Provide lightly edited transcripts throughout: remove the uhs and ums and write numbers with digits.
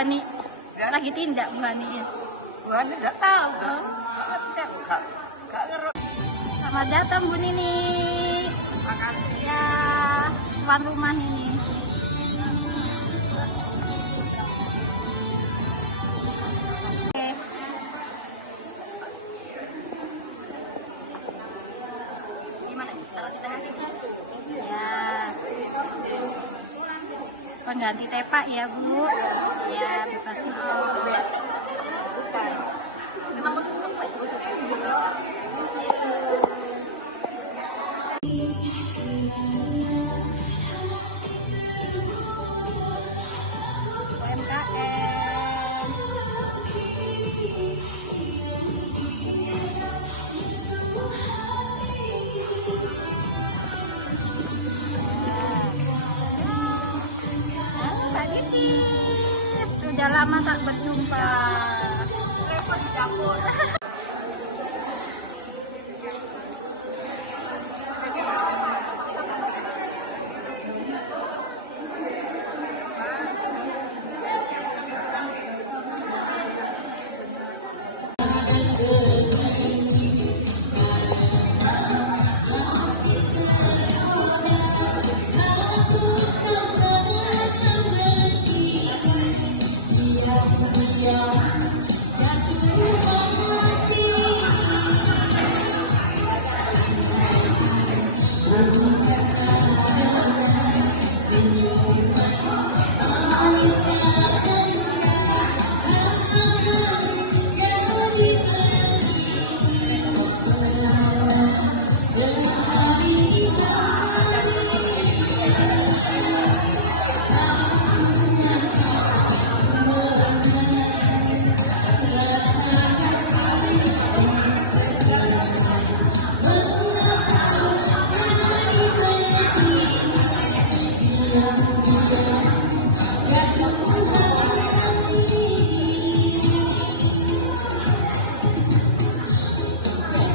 Hani? Lagi tindak Bu Hani ya? Bu Hani nggak tahu kan? Oh. Nggak ngerti. Selamat datang Bu Nini. Makasih. Ya, tuan rumah ini. Oke. Gimana? Taruh di tangan tisu. Ya. Pengganti tepak ya Bu. Ya, dikasih. Bukan. Memang khusus apa ya? Khusus UMKM. Mbak Titis, sudah lama tak berjumpa. repot di dapur.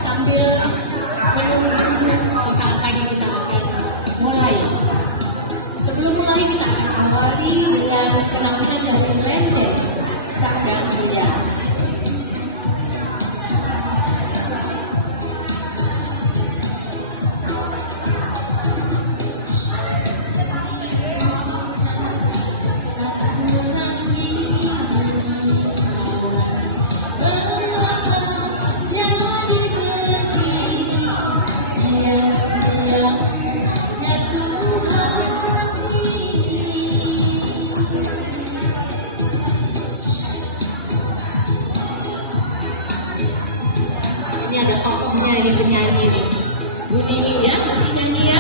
Sambil menunggu saat pagi kita akan mulai. Sebelum mulai kita akan awali dengan penampilan dari pendek Sakya Muda. Ini ada tokohnya ini penyanyi nih. Bu Nini ya, nanti nyanyi ya.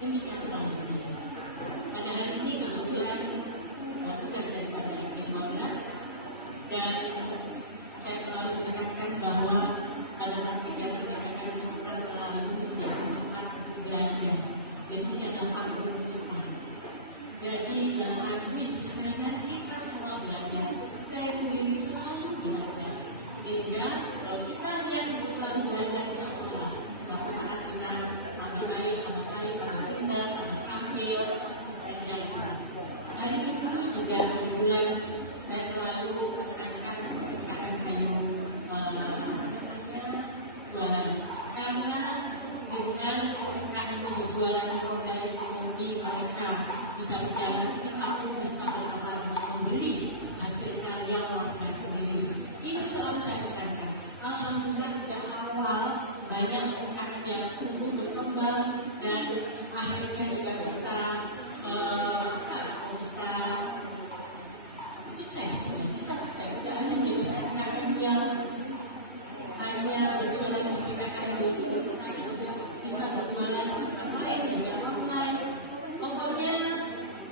Demikian selalu. Pada hari ini kebetulan tugas daripada P12 dan saya selalu menekankan bahwa pada saat kegiatan PKK ini kita selalu menjadi tempat belajar. Jadi adalah panggung kita. Jadi dalam arti misalnya kita semua belajar. Saya sendiri selalu belajar. Sehingga kalau kita lihat selalu belajar ke sekolah, suatu saat kita masih baik, tampil, dan hari ini juga kebetulan saya selalu akan kayu jualan karena dengan kami berjualan dari ekonomi mereka bisa berjalan, kita pun bisa membeli hasil karya mereka sendiri. Ini selalu saya tekankan. Alhamdulillah sejak awal banyak UMKM yang tumbuh berkembang dan akhirnya juga bisa sukses. Tidak hanya menjadi UMKM yang hanya berjualan di PKK itu, tapi juga bisa berjualan lain juga online. Pokoknya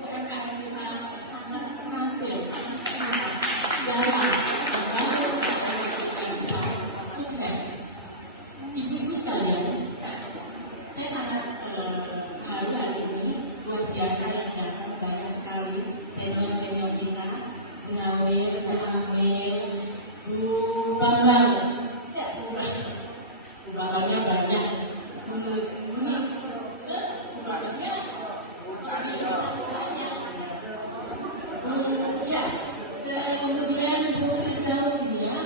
UMKM kita sangat terampil dalam bisa sukses. Ibu-ibu sekalian, saya sangat haru hari ini, luar biasa yang datang banyak sekali senior-senior kita, Nawir, Amir, Bu Bambang, Bu Bambangnya banyak, Bu Bambangnya satu banyak, ya, kemudian Bu Firdausia,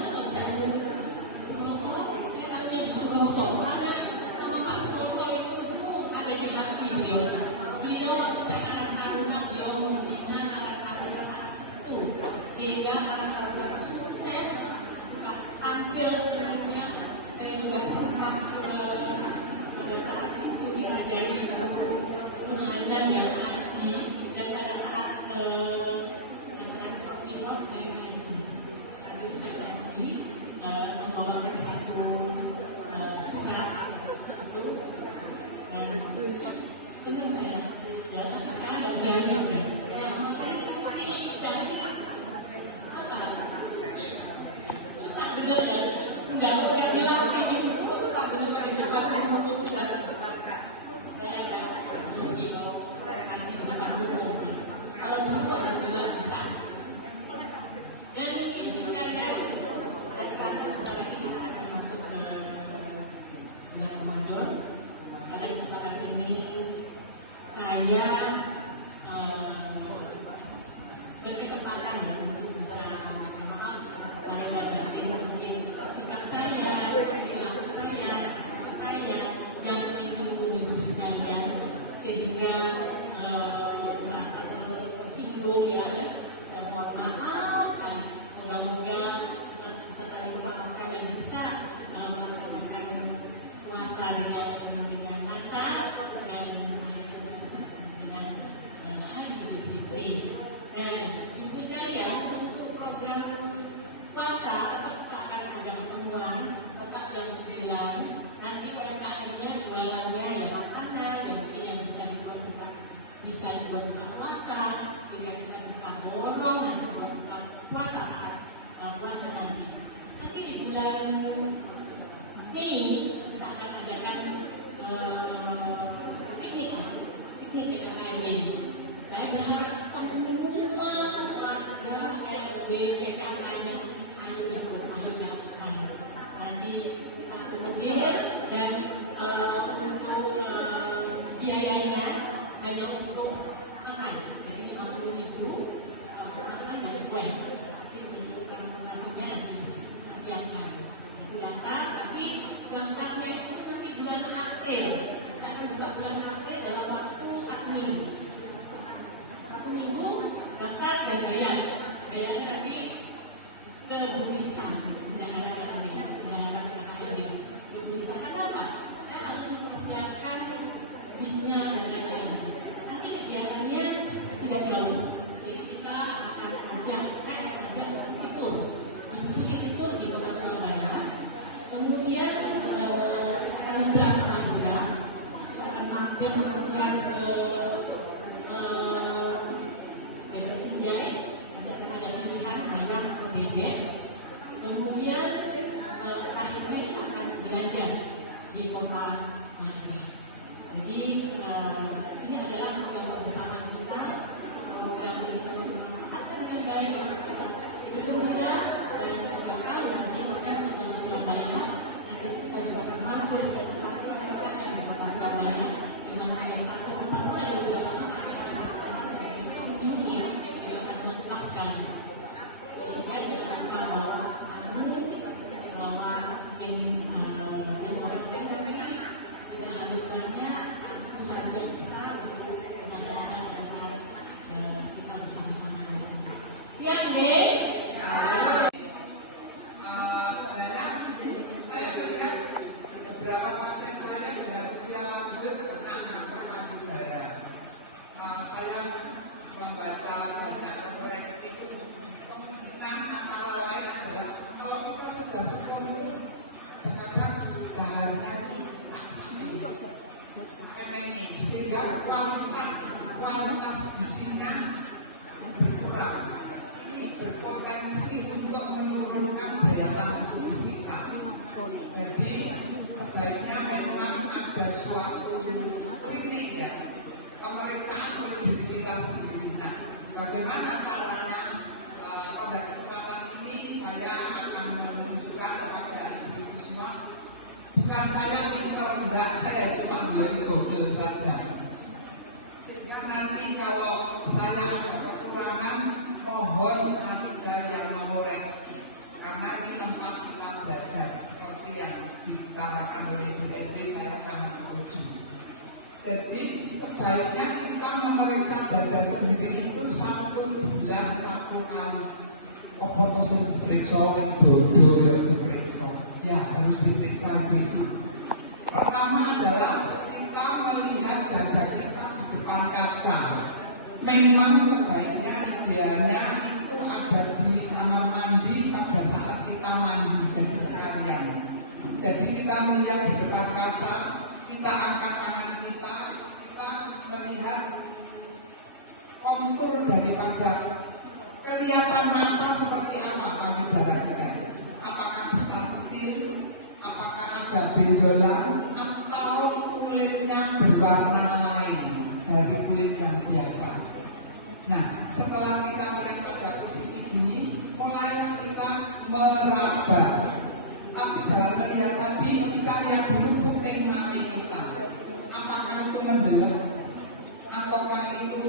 Bu Rosso, saya tahunya Bu Suroso, karena nama Pak Suroso itu ada di hati beliau waktu saya kanak-kanak, beliau membina kanak-kanak itu, sehingga kanak-kanak sukses, tampil sebenarnya. Saya juga sempat pada saat itu diajari mengajar dan haji, dan pada saat anak-anak seperti itu saya haji. Saat itu saya haji membawakan satu surat dan terus penuh saya. Ya, tapi sekarang nggak berani. Ya, makanya ini dari apa? Susah bener ya. Nggak ganti lagi. Susah bener di depan umum dan di depan saya nggak rugi kalau kaji di depan umum. Kalau dulu alhamdulillah bisa. Dan ibu sekalian, saya rasa sebentar lagi kita akan masuk ke bulan Ramadan. Pada kesempatan ini saya berkesempatan untuk bisa paham bahwa mungkin sikap saya, perilaku saya yang menyinggung ibu sekalian, sehingga merasa tersinggung ya. Mohon maaf, dan moga-moga masih bisa saya lupakan dan bisa melaksanakan puasa dengan lancar dan dengan Hari Fitri. Nah, ibu sekalian, untuk program puasa kita akan ada pertemuan tetap jam 9. Nanti UMKM-nya jualannya ya makanan, yang bisa dibuat bisa dibuat buka puasa, jika kita bisa borong nanti buat buka puasa saat puasa nanti. Nanti di bulan Mei kita akan adakan piknik PKKMB. Saya berharap semua warga RW PKK-nya ayo ikut, nanti kita akomodir dan untuk biayanya hanya untuk makan, jadi 50.000 untuk makan dan kue. Tapi untuk transportasinya disiapkan. Daftar, tapi daftarnya itu nanti bulan April. Kita akan buka bulan April dalam waktu 1 minggu. 1 minggu daftar dan bayar. Bayarnya nanti ke Bunisan, bendahara KKID. Bunisan kenapa? Kita harus mempersiapkan bisnya dan lain-lain. Nanti kegiatannya tidak jauh. Jadi kita akan saya ajak ikut. Diskusi itu di Kota Surabaya. Kemudian kali belakang juga kita akan mampir mempersiapkan ke Bebas Sinjai, nanti akan ada pilihan ayam atau bebek. Kemudian kali ini kita akan belanja di kota Madia. Jadi ini adalah program bersama kita, program kita akan dengan baik, bergembira dan terbakar nanti akan sekolah Surabaya. Nanti kita juga akan mampir ke tempat yang di kota Surabaya dengan KS1 pertama dan juga Juni akan lengkap sekali. Kemudian kita lupa bawa satu, bawa tim kita harus banyak satu saja bisa untuk penyataan pada saat kita bersama-sama. Siang deh. Saya melihat beberapa pasien saya dengan usia lanjut kena kanker payudara. Saya membaca dan koreksi kemungkinan antara lain adalah kalau kita sudah sekolah itu kadang-kadang bahannya ini sehingga kualitas gizinya berkurang. Ini berpotensi untuk menurunkan daya tahan tubuh kita. Jadi sebaiknya memang ada suatu klinik ya, pemeriksaan oleh diri kita sendiri. Nah, bagaimana caranya? Pada kesempatan ini saya akan menunjukkan kepada Ibu Risma. Bukan saya pintar enggak, saya cuma belajar saja. Sehingga nanti kalau saya ada kekurangan, mohon Anda yang mengoreksi. Karena ini tempat kita belajar seperti yang dikatakan oleh BNP, saya sangat setuju. Jadi sebaiknya kita memeriksa dada sendiri itu 1 bulan 1 kali. Apa periksa dodol periksa? Ya harus diperiksa begitu. Pertama adalah kita melihat dada kita di depan kaca. Memang sebaiknya idealnya itu ada di kamar mandi pada saat kita mandi, jadi sekalian. Jadi kita melihat di depan kaca, kita angkat tangan kita melihat kontur daripada kelihatan mata seperti apa payudara kita. Apakah besar kecil, apakah ada benjolan, atau kulitnya berwarna lain dari kulit yang biasa. Nah, setelah kita lihat pada posisi ini, mulailah kita meraba. Tapi jangan melihat tadi, kita lihat dulu putih mati kita. Apakah itu mendelep, ataukah itu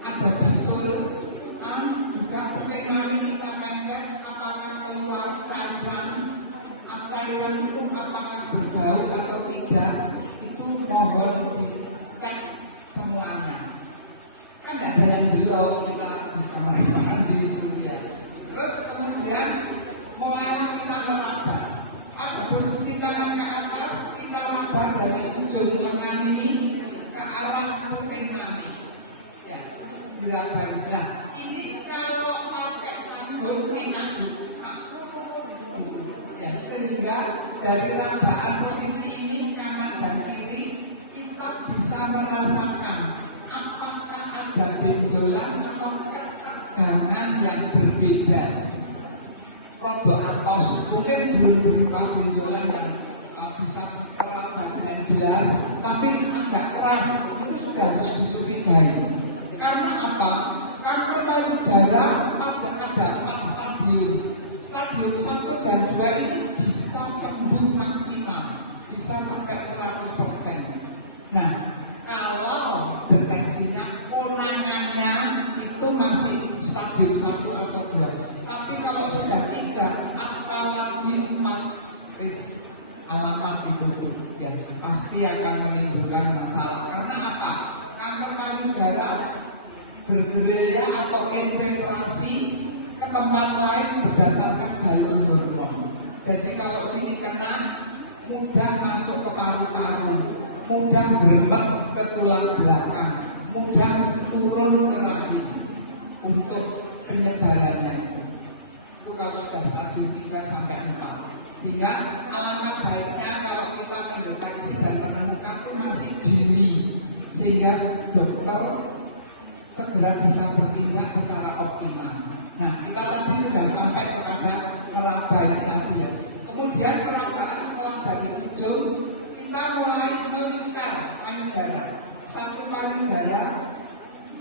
ada bisul, juga putih mati kita pendek, apakah keluar cairan, cairan itu apakah berbau atau tidak, itu mohon dicek semuanya. Kan tidak ada yang belum kita kamar mandi itu ya. Terus kemudian mulailah kita meraba. Ada posisi tangan ke atas, kita meraba dari ujung lengan ini ke arah putih mati. Ya, diraba. Nah, ini kalau pakai sandung enak ya, sehingga dari rabaan posisi ini kanan dan kiri kita bisa merasakan apakah ada benjolan atau ketegangan yang berbeda. Produk atos mungkin belum berupa benjolan yang bisa teraba dengan jelas, tapi agak keras itu sudah harus dicurigai. Karena apa? Kanker payudara ada 4 stadium. Stadium 1 dan 2 ini bisa sembuh maksimal, bisa sampai 100%. Nah, kalau deteksinya konangannya itu masih stadium 1 atau 2. Tapi kalau sudah 3, apalagi 4, alamat itu ya pasti akan menimbulkan masalah. Karena apa? Kanker payudara bergerilya atau infiltrasi ke tempat lain berdasarkan jalur hormon. Jadi kalau sini kena, mudah masuk ke paru-paru, mudah berlek ke tulang belakang, mudah turun ke rahim untuk penyebarannya. Itu kalau sudah stadium 3 sampai 4. Sehingga alangkah baiknya kalau kita mendeteksi dan menemukan itu masih dini, sehingga dokter segera bisa bertindak secara optimal. Nah, kita tadi sudah sampai kepada meraba ini tadi ya. Kemudian perabaan setelah dari ujung, kita mulai melingkar payudara. Satu payudara,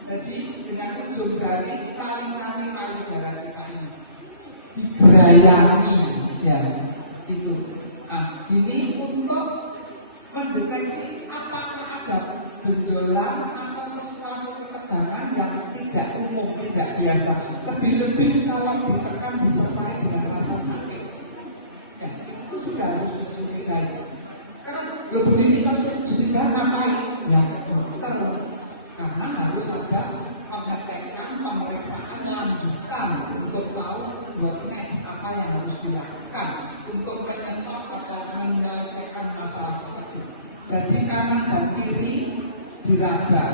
jadi dengan ujung jari kita lingkari payudara kita ini. Digerayangi, ya, itu. Nah, ini untuk mendeteksi apakah ada benjolan atau sesuatu ketegangan yang tidak umum, tidak biasa. Lebih-lebih kalau ditekan disertai dengan rasa sakit, ya, itu sudah harus dicurigai. Karena lebih ini kalau sudah ngapain? Ya, karena harus ada pemeriksaan lanjutan untuk tahu what next, apa yang harus dilakukan untuk menyetop atau menyelesaikan masalah tersebut. Jadi kanan dan kiri diraba.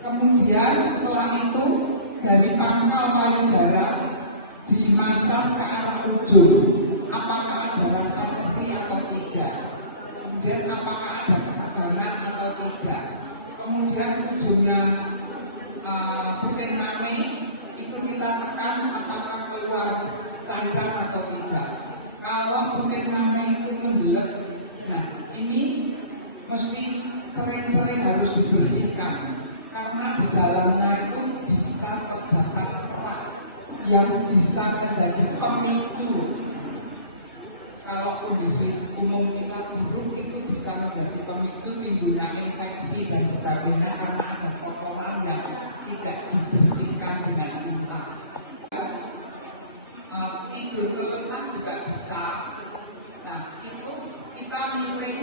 Kemudian setelah itu dari pangkal payudara dimasah ke arah ujung. Apakah ada rasa nyeri atau tidak? Kemudian apakah ada ketegangan atau tidak? Kemudian ujungnya puting mani itu kita tekan apakah keluar cairan atau tidak. Kalau puting mani itu membelet, nah ini mesti sering-sering harus dibersihkan karena di dalamnya itu bisa terdapat lemak yang bisa menjadi pemicu. Kalau kondisi umum kita buruk itu bisa menjadi pemicu timbulnya infeksi dan sebagainya karena ada kotoran yang tidak dibersihkan dengan tuntas. Tidur kelelahan juga bisa. Nah itu kita miring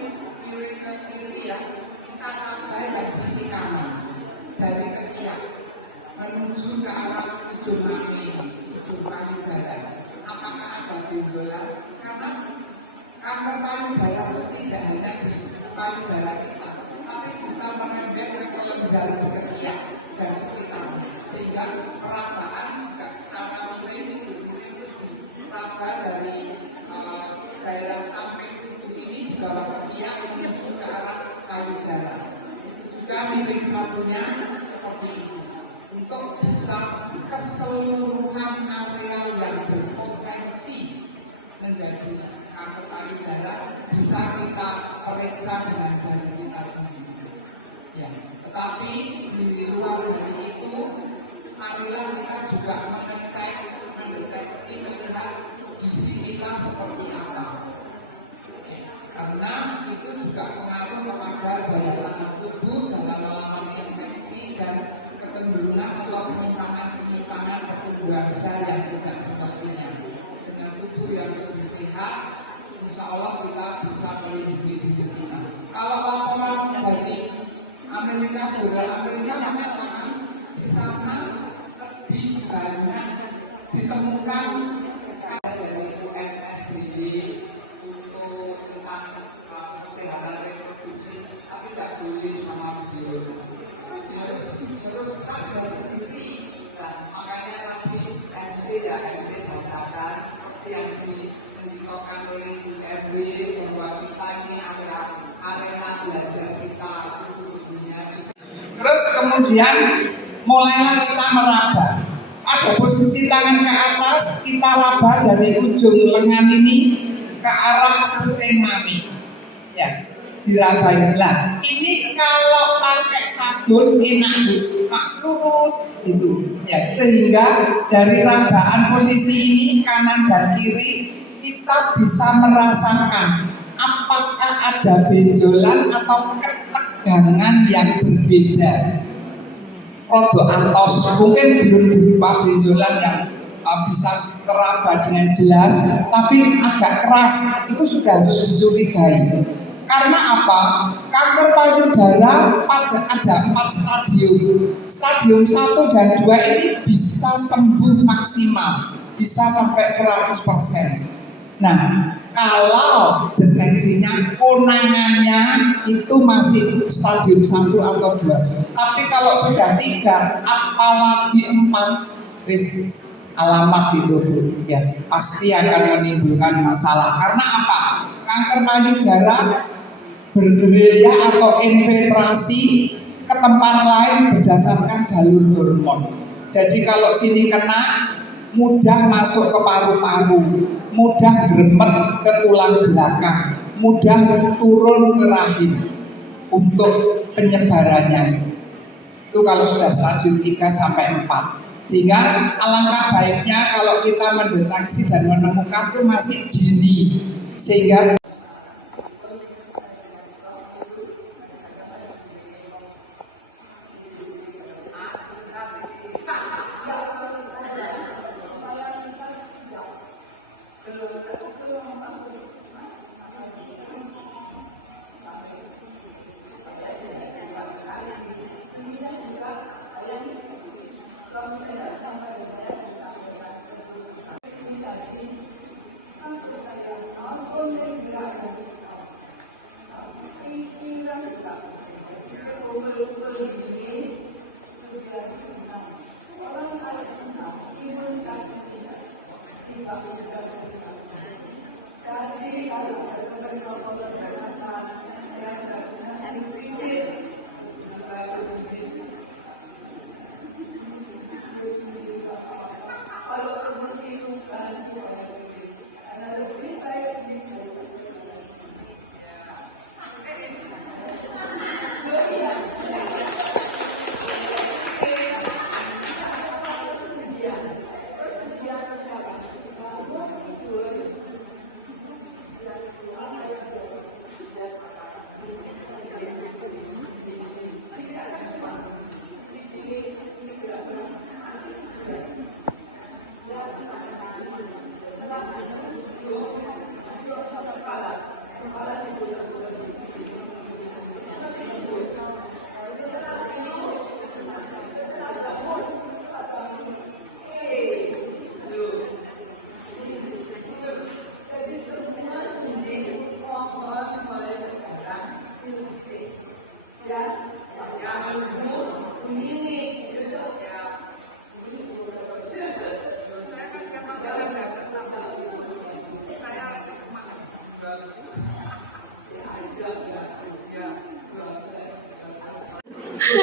ke kiri ya, kita tambah dari sisi kanan dari ketiak menuju ke arah ujung mani ini, ujung payudara. Apakah ada benjolan? Karena kanker payudara itu tidak hanya di payudara kita, tapi bisa menembak ke kelenjar di ketiak dan sekitarnya, sehingga perabaan karena miring itu diraba dari daerah samping tubuh ini di bawah ketiak menuju ke arah payudara. Itu juga miring satunya seperti itu untuk bisa keseluruhan area yang berpotensi menjadi kanker payudara bisa kita periksa dengan jari kita sendiri. Ya, tetapi di luar dari itu, marilah kita juga mendeteksi melihat isi kita seperti apa. Ya, karena itu juga pengaruh kepada daya tahan tubuh dalam melawan infeksi dan kecenderungan atau penyimpangan pertumbuhan sel yang tidak semestinya. Dengan tubuh yang lebih sehat, insya Allah kita bisa melindungi diri kita. Kalau laporan dari Amerika mengatakan di sana lebih banyak ditemukan dari UNSDD untuk tentang kesehatan reproduksi, tapi tidak boleh sama beliau. Terus ada sendiri, dan makanya tadi MC dikatakan seperti yang dikatakan oleh UMW bahwa kita ini adalah arena belajar kita sesungguhnya. Terus kemudian mulailah kita meraba. Ada posisi tangan ke atas, kita raba dari ujung lengan ini ke arah puting mani. Ya, diraba. Lah, ini kalau pakai sabun enak Pak lurut itu. Ya, sehingga dari rabaan posisi ini kanan dan kiri kita bisa merasakan apakah ada benjolan atau ketegangan yang berbeda. Rodo antos mungkin belum berupa benjolan yang bisa teraba dengan jelas, tapi agak keras, itu sudah harus dicurigai. Karena apa? Kanker payudara ada 4 stadium. Stadium 1 dan 2 ini bisa sembuh maksimal, bisa sampai 100%. Nah, kalau deteksinya konangannya itu masih stadium 1 atau 2. Tapi kalau sudah 3, apalagi 4, alamat itu Bu, ya pasti akan menimbulkan masalah. Karena apa? Kanker payudara bergerilya atau infiltrasi ke tempat lain berdasarkan jalur hormon. Jadi kalau sini kena, mudah masuk ke paru-paru, mudah gremet ke tulang belakang, mudah turun ke rahim untuk penyebarannya. Itu kalau sudah stadium 3 sampai 4. Sehingga alangkah baiknya kalau kita mendeteksi dan menemukan itu masih dini, sehingga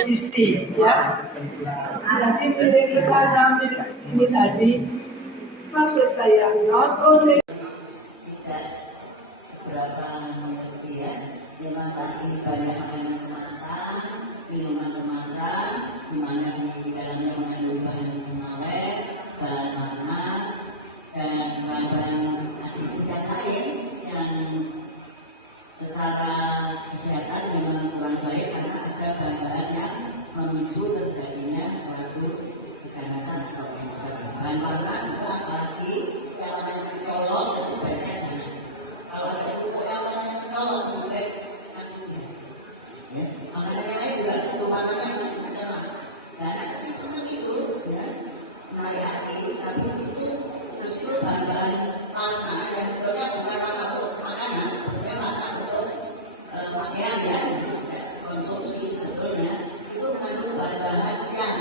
posisi ya. Jadi miring ke sana, miring ke sini tadi. Maksud saya not only tidak berapa mengerti ya. Memang saat ini banyak makanan kemasan, minuman kemasan, di mana di dalamnya mengandung bahan pengawet, bahan makanan, dan bahan-bahan aktivitas lain yang secara kesehatan memang kurang baik karena ada bahan-bahan yang memicu terjadinya suatu keganasan atau kanker. Bahan makanan itu apalagi yang mencolok dan sebagainya. Kalau ada pupuk yang mencolok sampai maksudnya, ya makanan yang lain juga itu makanan adalah banyak seperti itu, ya melayani, tapi itu justru bahan-bahan makanan yang sebetulnya bukan makanan, makanan untuk pakaian ya, konsumsi sebetulnya itu mengandung bahan-bahan yang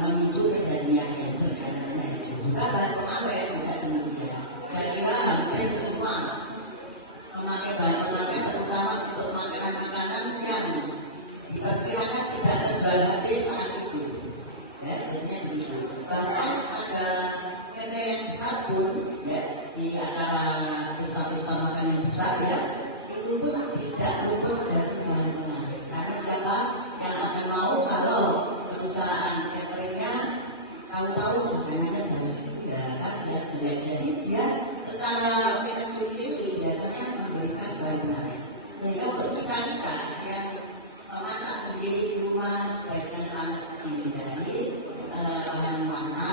memicu terjadinya kanker karena itu juga bahan pengawet juga demikian. Kira-kira hampir semua memakai bahan pengawet terutama untuk makanan-makanan yang diperkirakan tidak terbaik habis saat itu. Ya, jadinya begitu. Bahkan ada yang sabun ya di antara usaha-usaha makan yang besar ya itu pun tidak luput dari bahan pengawet. Karena siapa yang akan mau kalau perusahaan cateringnya tahu-tahu makanannya bersih ya kan tidak baik, jadi dia secara metodologi biasanya memberikan bahan pengawet. Sehingga untuk kita yang memasak sendiri di rumah sebaiknya sangat dihindari bahan mana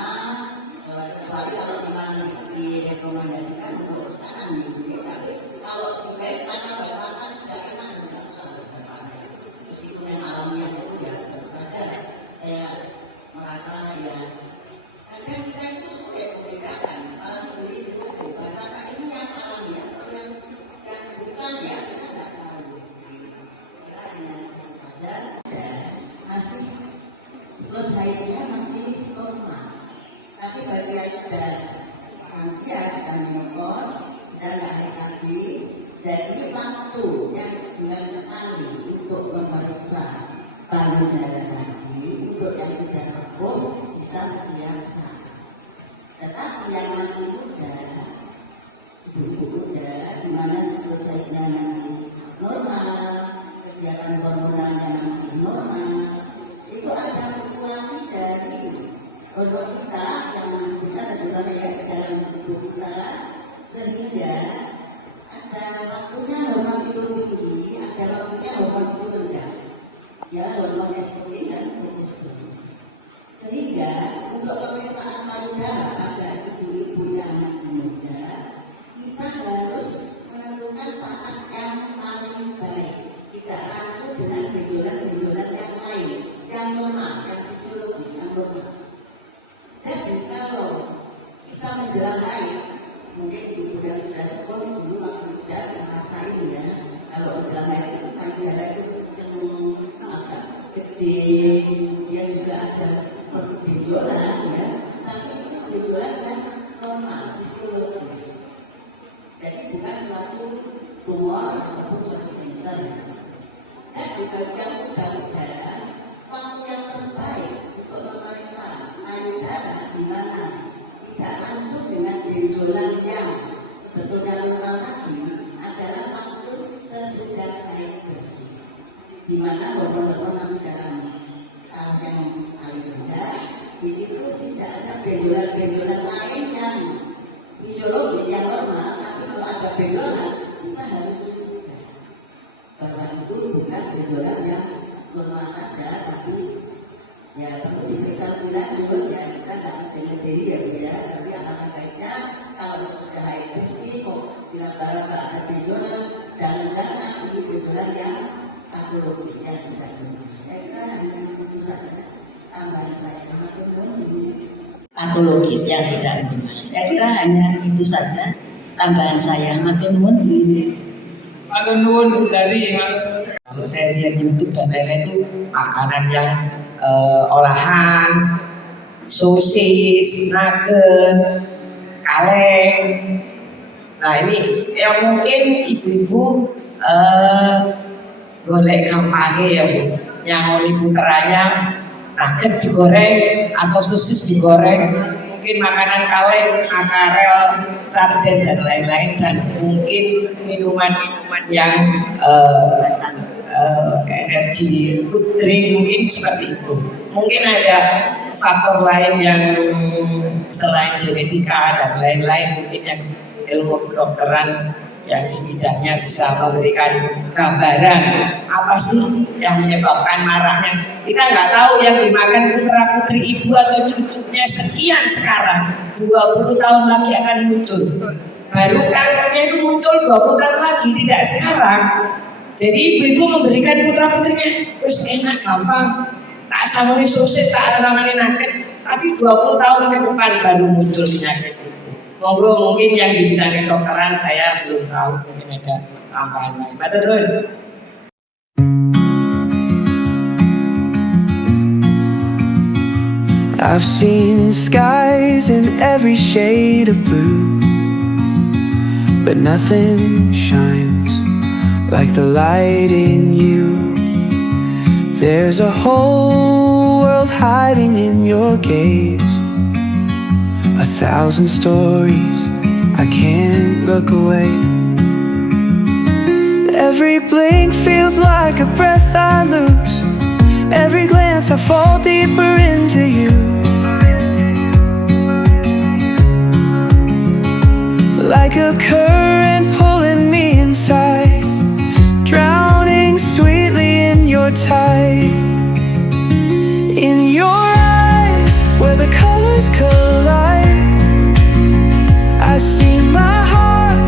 kecuali kalau memang direkomendasikan untuk tanam gitu. Tapi kalau baik karena bahan makanan tidak enak tidak usah berpakai. Meskipun yang alamiah itu ya saja saya merasa ya kadang kita itu sulit membedakan kalau beli itu bahan makanan ini yang alamiah atau yang bukan ya kita tidak tahu. Kira hanya saja masih siklus haidnya masih normal. saya sedang menekos dan naik kaki, jadi waktu yang sebulan sekali untuk memeriksa payudara lagi untuk yang sudah sepuh bisa sekian saat. Tetapi yang masih muda, ibu-ibu muda, di mana siklusnya masih normal, kegiatan hormonalnya masih normal, itu ada fluktuasi dari hormon kita yang menunjukkan ada yang di dalam tubuh kita, sehingga ada waktunya hormon itu tinggi, ada waktunya hormon itu rendah, ya hormon estrogen dan progesteron. Sehingga untuk pemeriksaan payudara pada ibu-ibu yang masih muda, kita harus menentukan saat yang paling baik, tidak langsung dengan benjolan-benjolan yang lain, yang normal, yang fisiologis, yang normal. Jadi kalau kita menjelang haid, mungkin ibu yang sudah sekolah dulu waktu muda merasain ya, kalau menjelang haid itu payudara itu cenderung agak gede, kemudian juga ada seperti benjolan ya, tapi itu benjolan yang normal, fisiologis. Jadi bukan suatu tumor ataupun suatu kanker. Dan di bagian payudara, waktu yang terbaik untuk memeriksa payudara di mana tidak langsung dengan benjolan yang sebetulnya normal lagi adalah waktu sesudah haid bersih, di mana hormon-hormon masih dalam tahap yang paling rendah. Di situ tidak ada benjolan-benjolan lain yang fisiologis yang normal, tapi kalau ada benjolan kita harus curiga bahwa itu bukan benjolan yang normal saja, tapi ya perlu diperiksa lebih lanjut ya, kita tidak mendiri ya, tapi alangkah baiknya kalau sudah haid bersih kok diraba-raba ada benjolan, jangan-jangan ini benjolan yang patologis yang tidak normal. Saya kira hanya itu saja tambahan saya. Patologis yang tidak normal. Saya kira hanya itu saja tambahan saya. Matur nuwun Bu. Matur nuwun Bu Dari, matur nuwun. Kalau saya lihat YouTube dan lain-lain itu makanan yang olahan, sosis, nugget, kaleng. Nah ini yang mungkin ibu-ibu golek gampangnya ya Bu. Yang oli puteranya nugget digoreng atau sosis digoreng, mungkin makanan kaleng, makarel, sarden dan lain-lain, dan mungkin minuman-minuman yang energi food drink mungkin seperti itu. Mungkin ada faktor lain yang selain genetika dan lain-lain, mungkin yang ilmu kedokteran yang di bidangnya bisa memberikan gambaran apa sih yang menyebabkan maraknya. Kita nggak tahu yang dimakan putra-putri ibu atau cucunya sekian sekarang, 20 tahun lagi akan muncul. Baru kankernya itu muncul 20 tahun lagi, tidak sekarang. Jadi ibu-ibu memberikan putra-putrinya, wis enak, gampang, tak samuni sosis, tak ramani nugget, tapi 20 tahun ke depan baru muncul penyakit itu. Monggo mungkin yang di bidang kedokteran saya belum tahu, mungkin ada tambahan lain. Matur nuwun. I've seen skies in every shade of blue, but nothing shines like the light in you. There's a whole world hiding in your gaze, 1,000 stories, I can't look away. Every blink feels like a breath I lose, every glance I fall deeper into you. Like a current pulling me inside, drowning sweetly in your tide. In your eyes, where the colors collide, I see my heart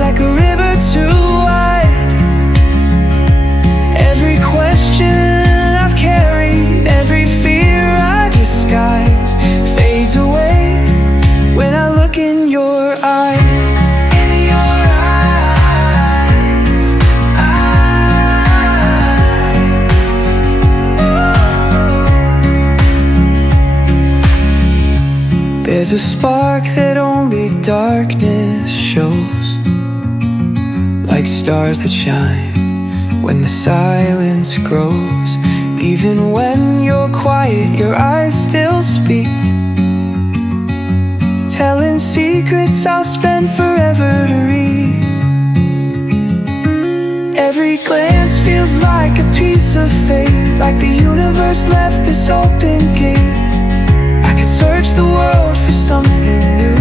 like a river too wide. Every question I've carried, every fear I disguise, fades away when I look in your eyes. There's a spark that only darkness shows, like stars that shine when the silence grows. Even when you're quiet, your eyes still speak, telling secrets I'll spend forever to read. Every glance feels like a piece of fate, like the universe left this open gate. I could search the world for something new,